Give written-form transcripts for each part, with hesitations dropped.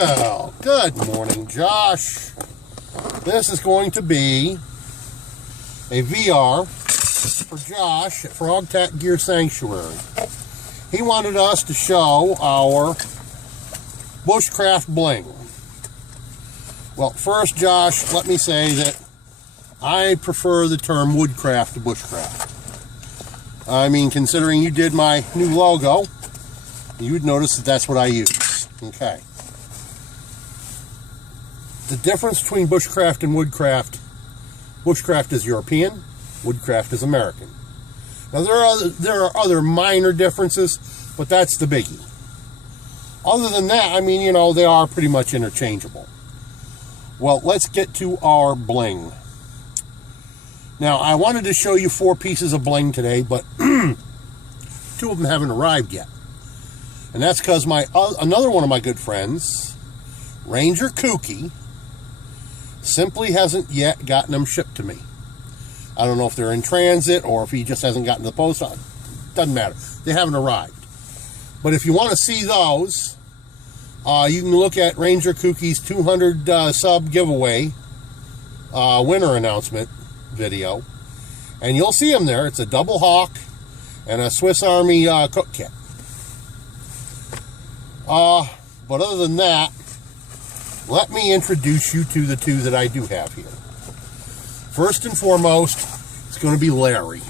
Well, good morning, Josh. This is going to be a VR for Josh at Frogtac Gear Sanctuary. He wanted us to show our Bushcraft Bling. Well, first, Josh, let me say that I prefer the term woodcraft to bushcraft. I mean, considering you did my new logo, you'd notice that that's what I use. Okay. The difference between bushcraft and woodcraft: bushcraft is European, woodcraft is American. Now there are other minor differences, but that's the biggie. Other than that, I mean, you know, they are pretty much interchangeable. Well, let's get to our bling. Now, I wanted to show you 4 pieces of bling today, but 2 of them haven't arrived yet. And that's because another one of my good friends, Ranger Kooky, simply hasn't yet gotten them shipped to me. I don't know if they're in transit or if he just hasn't gotten the post on. Doesn't matter. They haven't arrived. But if you want to see those, you can look at Ranger Kooky's 200 sub giveaway winner announcement video, and you'll see them there. It's a double hawk and a Swiss Army cook kit. But other than that, let me introduce you to the 2 that I do have here. First and foremost, it's going to be Larry.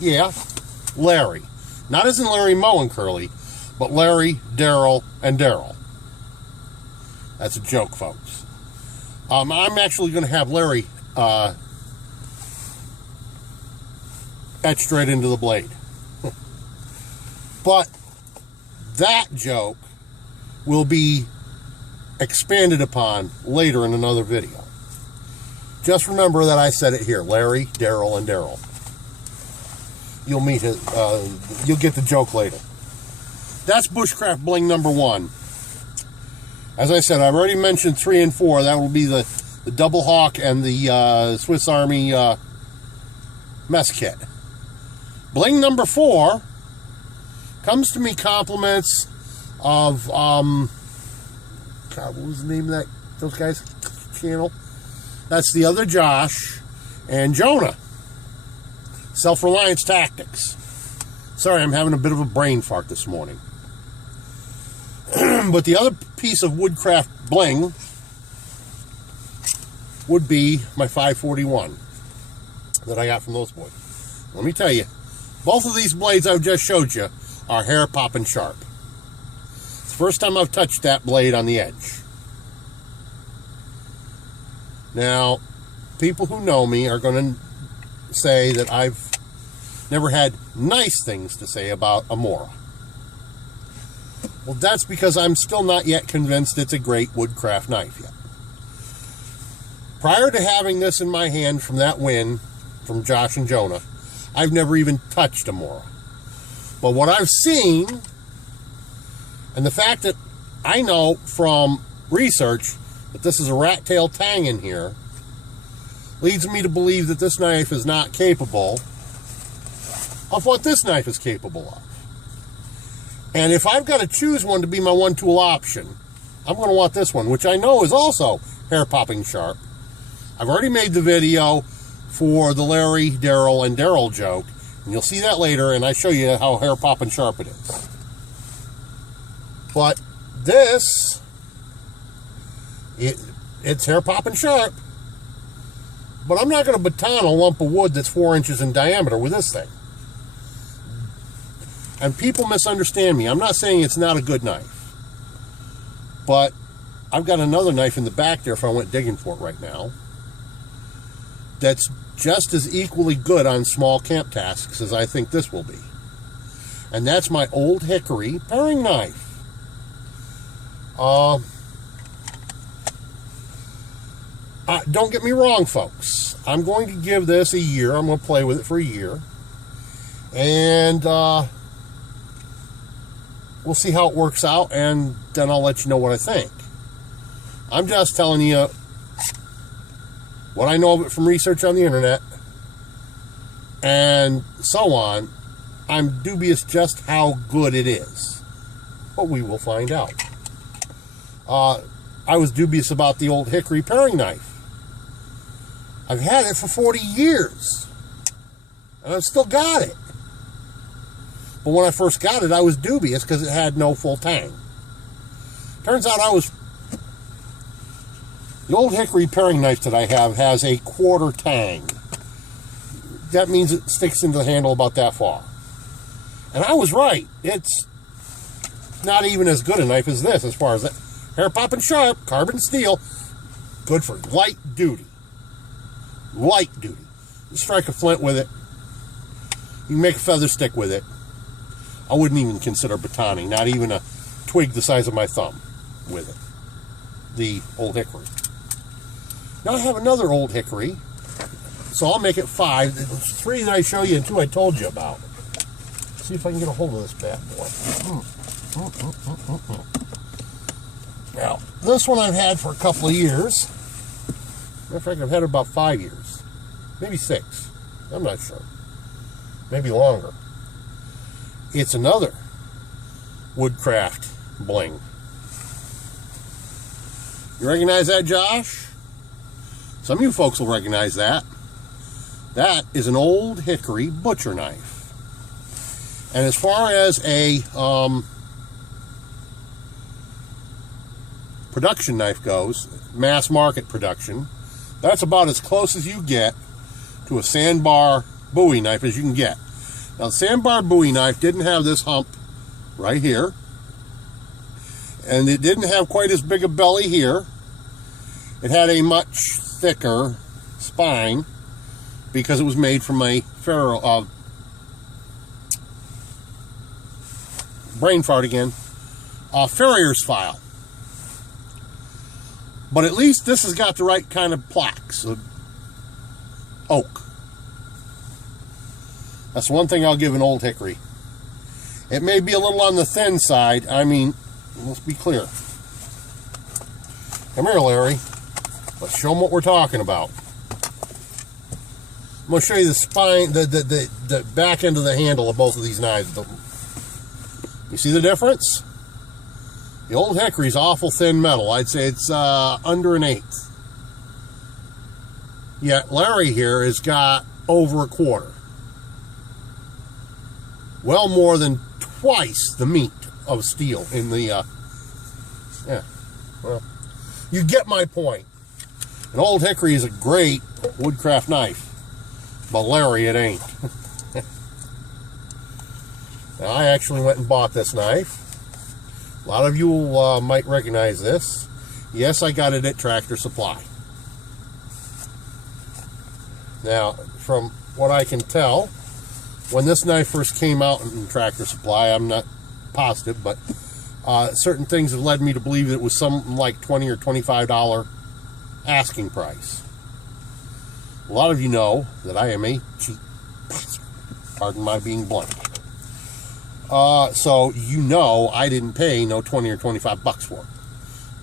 Yeah, Larry. Not as in Larry Moe and Curly, but Larry, Daryl, and Daryl. That's a joke, folks. I'm actually going to have Larry etched right into the blade. But that joke will be expanded upon later in another video. Just remember that I said it here: Larry, Daryl, and Daryl. You'll meet it. You'll get the joke later. That's Bushcraft Bling number 1. As I said, I've already mentioned 3 and 4. That will be the double hawk and the Swiss Army mess kit. Bling number 4 comes to me compliments of God, what was the name of those guys' channel? That's the other Josh and Jonah. Self-Reliance Tactics. Sorry, I'm having a bit of a brain fart this morning. But the other piece of woodcraft bling would be my 541 that I got from those boys. Let me tell you, both of these blades I've just showed you are hair popping sharp. It's the first time I've touched that blade on the edge. Now, people who know me are going to say that I've never had nice things to say about a Mora. Well, that's because I'm still not yet convinced it's a great woodcraft knife yet. Prior to having this in my hand from that win from Josh and Jonah, I've never even touched a Mora. But what I've seen, and the fact that I know from research that this is a rat tail tang in here, leads me to believe that this knife is not capable of what this knife is capable of. And if I've got to choose one to be my one tool option, I'm going to want this one, which I know is also hair popping sharp. I've already made the video for the Larry, Daryl, and Daryl joke, and you'll see that later, and I show you how hair popping sharp it is. But this, it's hair popping sharp, but I'm not going to baton a lump of wood that's 4 inches in diameter with this thing. And people misunderstand me. I'm not saying it's not a good knife, but I've got another knife in the back there if I went digging for it right now that's just as equally good on small camp tasks as I think this will be. And that's my old hickory paring knife. Don't get me wrong, folks. I'm going to give this a year. I'm going to play with it for a year. And we'll see how it works out, and then I'll let you know what I think. I'm just telling you what I know of it from research on the internet and so on. I'm dubious just how good it is, but we will find out. I was dubious about the old hickory paring knife. I've had it for 40 years, and I've still got it. But when I first got it, I was dubious because it had no full tang. Turns out the old hickory paring knife that I have has a quarter tang. That means it sticks into the handle about that far. And I was right. It's not even as good a knife as this, as far as that. Hair popping sharp, carbon steel, good for light duty. Light duty. You strike a flint with it. You can make a feather stick with it. I wouldn't even consider batoning, not even a twig the size of my thumb with it. The old hickory. Now I have another old hickory, so I'll make it 5. There's 3 that I show you and 2 I told you about. See if I can get a hold of this bad boy. Now, this one I've had for a couple of years. Matter of fact, I've had it about 5 years. Maybe 6. I'm not sure. Maybe longer. It's another Woodcraft Bling. You recognize that, Josh? Some of you folks will recognize that. That is an old hickory butcher knife. And as far as a production knife goes, mass market production, that's about as close as you get to a sandbar Bowie knife as you can get. Now, the sandbar Bowie knife didn't have this hump right here, and it didn't have quite as big a belly here. It had a much thicker spine because it was made from a brain fart again, farrier's file. But at least this has got the right kind of plaques of oak. That's one thing I'll give an old hickory. It may be a little on the thin side. I mean, let's be clear. Come here, Larry. Let's show them what we're talking about. I'm going to show you the spine, the back end of the handle of both of these knives. You see the difference? The old hickory's awful thin metal. I'd say it's under 1/8. Yet Larry here has got over 1/4. Well more than twice the meat of steel in the, yeah, well, you get my point. An old hickory is a great woodcraft knife, but Larry, it ain't. Now, I actually went and bought this knife. A lot of you might recognize this. Yes, I got it at Tractor Supply. Now, from what I can tell, when this knife first came out in Tractor Supply, I'm not positive, but certain things have led me to believe that it was something like $20 or $25 asking price. A lot of you know that I am a cheap bastard. Pardon my being blunt. So you know I didn't pay no 20 or 25 bucks for it.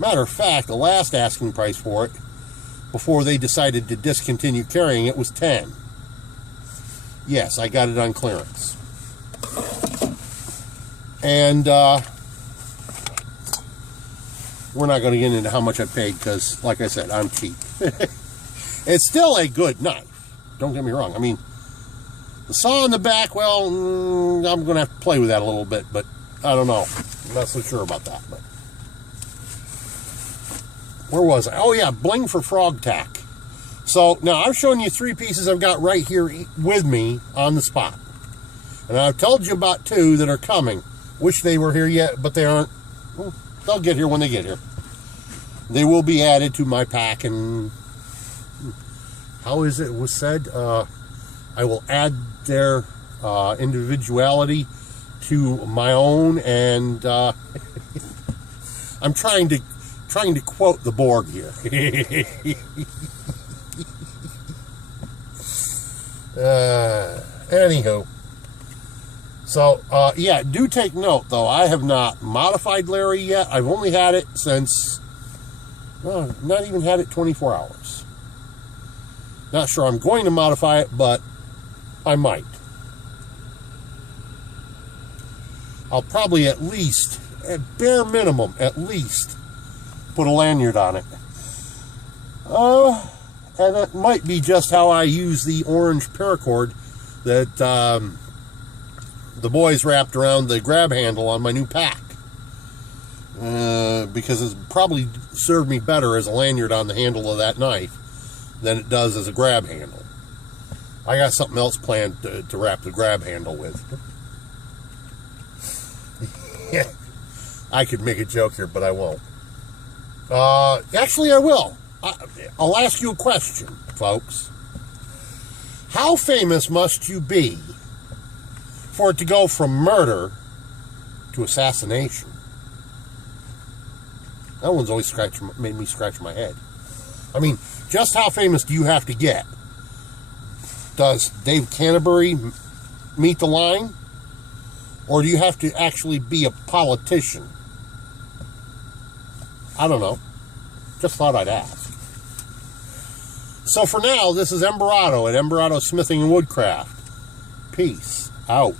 Matter of fact, the last asking price for it, before they decided to discontinue carrying it, was 10. Yes, I got it on clearance. And we're not going to get into how much I paid because, like I said, I'm cheap. It's still a good knife. Don't get me wrong. I mean, the saw in the back, well, I'm going to have to play with that a little bit, but I don't know. I'm not so sure about that. But where was I? Oh, yeah, Bling for Frogtac. So now I've shown you 3 pieces I've got right here with me on the spot. And I've told you about 2 that are coming. Wish they were here yet, but they aren't. Well, they'll get here when they get here. They will be added to my pack, and how is it was said? I will add their individuality to my own, and I'm trying to quote the Borg here. Anywho, so yeah, do take note though. I have not modified Larry yet. I've only had it since, well, not even had it 24 hours. Not sure I'm going to modify it, but I might. I'll probably at least, at bare minimum, at least put a lanyard on it. And it might be just how I use the orange paracord that the boys wrapped around the grab handle on my new pack. Because it's probably served me better as a lanyard on the handle of that knife than it does as a grab handle. I got something else planned to wrap the grab handle with. I could make a joke here, but I won't. Actually, I will. I'll ask you a question, folks. How famous must you be for it to go from murder to assassination? That one's always made me scratch my head. I mean, just how famous do you have to get? Does Dave Canterbury meet the line? Or do you have to actually be a politician? I don't know. Just thought I'd ask. So for now, this is Emberado at Emberado Smithing and Woodcraft. Peace out.